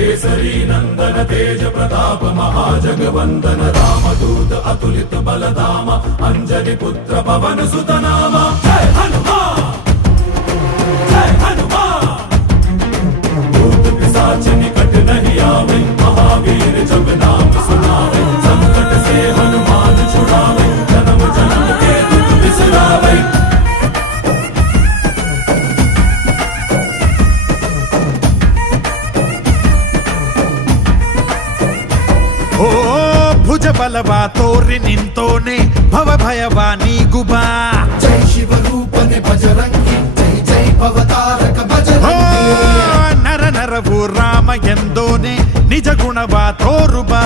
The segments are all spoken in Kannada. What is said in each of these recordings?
केसरी नंदन तेज प्रताप महाजगवंदन रामदूत अतुलित बलधाम अंजनी पुत्र पवन सुत नाम जय हनुमान जय हनुमान। भूत पिशाच निकट नहीं आवे महावीर जब नाम सुनावे संकट से हनुमान छुड़ावे जन्म जन्म के दुख बिसरावे। ಓ ಭುಜ ಬಲವ ತೋರಿ ನಿಂತೋನೆ ಭವ ಭಯವ ನೀಗುಬಾ ಜೈ ಶಿವ ರೂಪನೆ ಬಜರಂಗಿ ಜೈ ಜೈ ಭವತಾರಕ ಬಜರಂಗಿ ನರ ನರವು ರಾಮ ಎಂದೋನೆ ನಿಜ ಗುಣವ ತೋರುಬಾ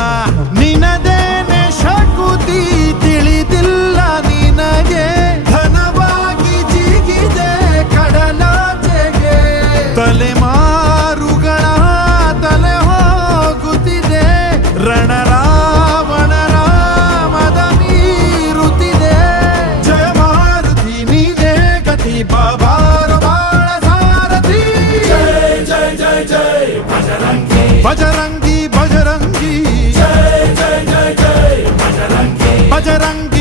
ನಿನದೇನೆ ಶಕುತಿ ತಿಳಿದಿಲ್ಲ ನಿನಗೆ ಧನವಾಗಿ ಜಿಗಿದೆ ಕಡಲಾಚೆಗೆ ತಲೆಮಾರುಗಳ ತಲೆ ಹೋಗುತ್ತಿದೆ ರಣರಾವಣ ರಾಮದ ಮೀರುತ್ತಿದೆ ಜಯ ಮಾರುತಿ ನೀನೇ ಗತಿ ಬಾಬಾರ ಬಾಳ ಸಾರಥಿ जय जय जय जय बजरंगी ಬಜರಂಗಿ ಬಜರಂಗಿ जय जय जय जय बजरंगी ಬಜರಂಗಿ